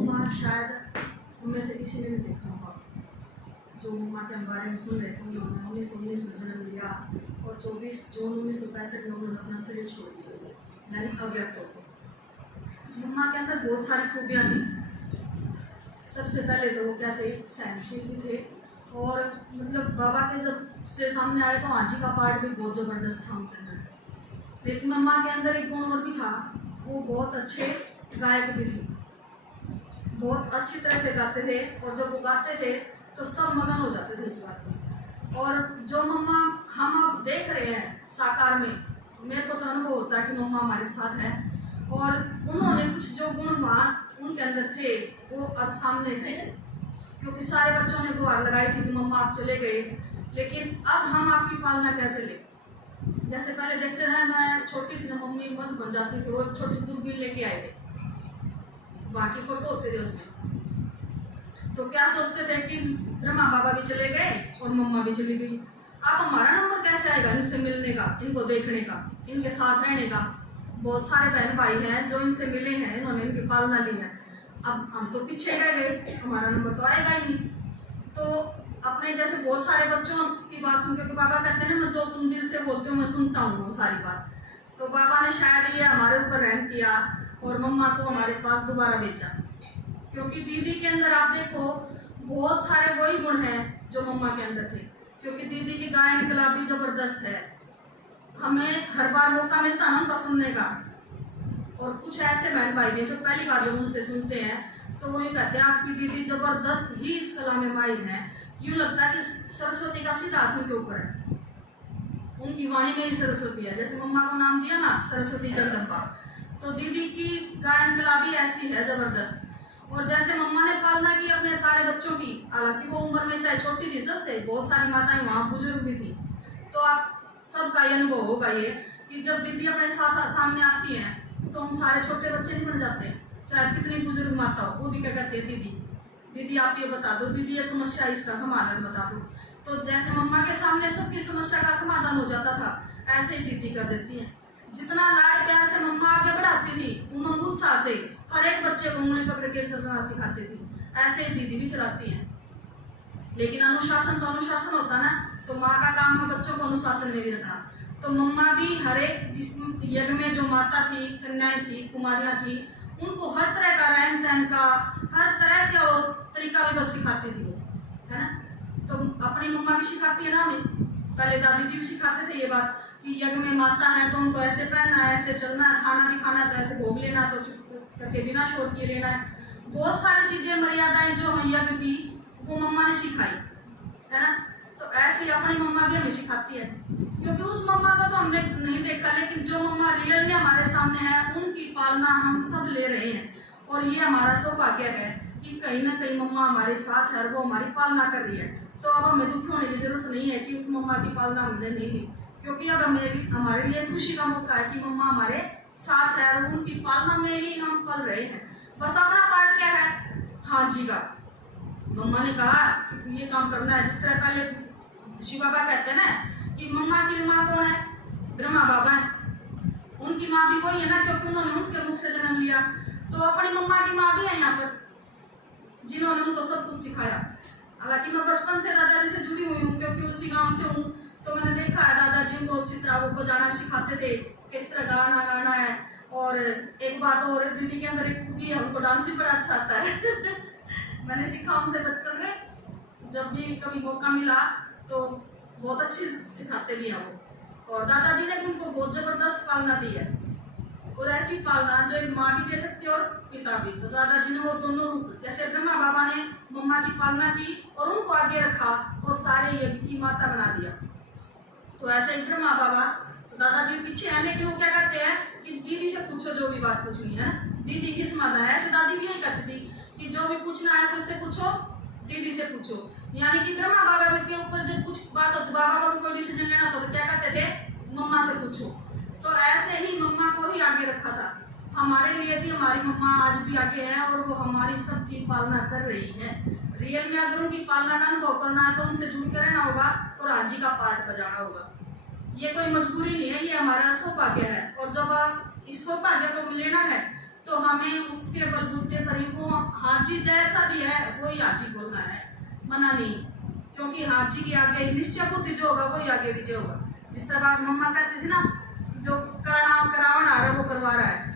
मम्मा शायद उनमें से किसी ने नहीं देखा होगा जो मम्मा के बारे में सुन रहे थे। उन्होंने 1919 में जन्म लिया और 24 जून 1965 में उन्होंने अपना शरीर छोड़ दिया, यानी अव्यक्त हो गए। मम्मा के अंदर बहुत सारी खूबियाँ थी। सबसे पहले तो वो क्या थे, सहनशील भी थे और मतलब बाबा के जब से सामने आए तो आजी का पार्ट भी बहुत ज़बरदस्त था उनके अंदर। लेकिन मम्मा के अंदर एक गुण और भी था, वो बहुत अच्छे गायक भी थे, बहुत अच्छी तरह से गाते थे और जब वो गाते थे तो सब मगन हो जाते थे इस बात में। और जो मम्मा हम अब देख रहे हैं साकार में, मेरे को तो अनुभव होता है कि मम्मा हमारे साथ है और उन्होंने कुछ जो गुण वहाँ उनके अंदर थे वो अब सामने है। क्योंकि सारे बच्चों ने गुहार लगाई थी कि मम्मा आप चले गए, लेकिन अब हम आपकी पालना कैसे लें। जैसे पहले देखते थे, मैं छोटी थी ना, मम्मी मत बन जाती थी, वो छोटी दूरबीन लेके आए थे, वहाँ की फोटो होते थे उसमें, तो क्या सोचते थे कि ब्रह्मा बाबा भी चले गए और मम्मा भी चली गई, अब हमारा नंबर कैसे आएगा इनसे मिलने का, इनको देखने का, इनके साथ रहने का। बहुत सारे बहन भाई हैं जो इनसे मिले हैं, इन्होंने इनकी पालना ली है, अब हम तो पीछे रह गए, हमारा नंबर तो आएगा ही नहीं। तो अपने जैसे बहुत सारे बच्चों की बात सुन के, बाबा कहते हैं ना, मैं जो तुम दिल से बोलते हो मैं सुनता हूँ वो सारी बात। तो बाबा ने शायद ये हमारे ऊपर रहम किया और मम्मा को हमारे पास दोबारा भेजा। क्योंकि दीदी के अंदर आप देखो बहुत सारे वही गुण हैं जो मम्मा के अंदर थे। क्योंकि दीदी की गायन कला भी जबरदस्त है, हमें हर बार मौका मिलता ना उनका सुनने का। और कुछ ऐसे बहन भाई भी जो पहली बार जब उनसे सुनते हैं तो वो ये कहते हैं आपकी दीदी जबरदस्त ही इस कला में माहिर है, यूँ लगता है कि सरस्वती का सीधा हाथ उनके ऊपर है, उनकी वाणी में ही सरस्वती है। जैसे मम्मा को नाम दिया ना सरस्वती जगदम्बा, तो दीदी की गायन कला भी ऐसी है जबरदस्त। और जैसे मम्मा ने पालना की अपने सारे बच्चों की, हालांकि वो उम्र में चाहे छोटी थी सबसे, बहुत सारी माताएं वहाँ बुजुर्ग भी थी, तो आप सबका ये अनुभव होगा ये कि जब दीदी अपने साथ सामने आती हैं तो हम सारे छोटे बच्चे नहीं बन जाते, चाहे कितनी बुजुर्ग माता हो, वो भी क्या कहते हैं दीदी दीदी आप ये बता दो, दीदी ये समस्या इसका समाधान बता दो। तो जैसे मम्मा के सामने सबकी समस्या का समाधान हो जाता था, ऐसे ही दीदी कर देती हैं। जितना लाड प्यार से मम्मा आगे बढ़ाती थी, उमंग उत्साह से हर एक बच्चे को उंगली पकड़ के चलना सिखाती थी, ऐसे ही दीदी भी चलाती हैं। लेकिन अनुशासन तो अनुशासन होता ना, तो माँ का काम है बच्चों को अनुशासन में भी रखना। तो मम्मा भी हर एक जिस यज्ञ में जो माता थी, कन्याएं थी, कुमारियाँ थी, उनको हर तरह का रहन सहन का, हर तरह का वो तरीका भी बस सिखाती थी वो, है ना। तो अपनी मम्मा भी सिखाती है ना हमें, पहले दादी जी भी सिखाते थे ये बात कि यज्ञ में माता है तो उनको ऐसे पहनना है, ऐसे चलना है, खाना भी खाना है तो ऐसे भोग लेना, तो चुप करके बिना शोर किए लेना है। बहुत सारी चीजें मर्यादाएं जो हम यज्ञ की वो मम्मा ने सिखाई, है ना। तो ऐसी अपनी मम्मा भी हमें सिखाती है, क्योंकि उस मम्मा को तो हमने नहीं देखा, लेकिन जो मम्मा रियल में हमारे सामने है उनकी पालना हम सब ले रहे हैं। और ये हमारा सौभाग्य है कि कहीं ना कहीं मम्मा हमारे साथ है, वो हमारी पालना कर रही है। तो अब हमें दुखी होने की जरूरत नहीं है कि उस मम्मा की पालना हमने नहीं ली, क्योंकि अब हमारे लिए खुशी का मौका है कि मम्मा हमारे साथ है और उनकी पालना में ही हम पल रहे हैं। बस अपना पार्ट क्या है, हाँ जी का मम्मा ने कहा कि ये काम करना है। जिस तरह पहले शिव बाबा कहते हैं ना कि मम्मा की माँ कौन है, ब्रह्मा बाबा है, उनकी माँ भी वही है ना, क्योंकि उन्होंने उसके मुख से जन्म लिया। तो अपनी मम्मा की माँ भी है यहाँ पर, जिन्होंने उनको सब कुछ सिखाया। हालांकि मैं बचपन से दादाजी से जुड़ी हुई हूँ, क्योंकि उसी गांव से हूँ, तो मैंने देखा है दादाजी उनको उसी तरह वो बजाना भी सिखाते थे, किस तरह गाना गाना है। और एक बात और, दीदी के अंदर एक खूबी है, उनको डांस भी बड़ा अच्छा आता है मैंने सीखा उनसे बचपन में, जब भी कभी मौका मिला तो बहुत अच्छी सिखाते भी हैं वो। और दादाजी ने भी उनको बहुत जबरदस्त पालना दी है, और ऐसी पालना जो एक माँ भी दे सकती है और पिता भी। तो दादाजी ने वो दोनों रूप, जैसे ब्रह्मा बाबा ने मम्मा की पालना की और उनको आगे रखा और सारे यज्ञ की माता बना दिया, तो ऐसे ही ब्रह्मा बाबा तो दादाजी पीछे हैं, लेकिन वो क्या करते हैं कि दीदी से पूछो जो भी बात पूछनी है, दीदी की समाधान है। ऐसे दादी भी यही कहती थी कि जो भी पूछना है मुझसे पूछो, दीदी से पूछो। यानी कि ब्रह्मा बाबा के ऊपर जब कुछ बात हो तो बाबा को भी कोई डिसीजन लेना था तो क्या करते थे, मम्मा से पूछो। तो ऐसे ही मम्मा को ही आगे रखा था। हमारे लिए भी हमारी मम्मा आज भी आगे है और वो हमारी सबकी पालना कर रही है। रियल में अगर उनकी पालना का अनुभव करना है तो उनसे जुड़ कर रहना होगा और हाजी का पार्ट बजाना होगा। ये कोई मजबूरी नहीं है, ये हमारा सौभाग्य है। और जब इस सौभाग्य को लेना है तो हमें उसके बलबूते पर ही वो हाजी जैसा भी है वही हाजी बोलना है, मना नहीं। क्योंकि हाजी के आगे निश्चय बुद्धि जो होगा वही आगे विजय होगा। जिस तरह मम्मा कहती थी ना, जो करावण आ रहा है वो करवा रहा है,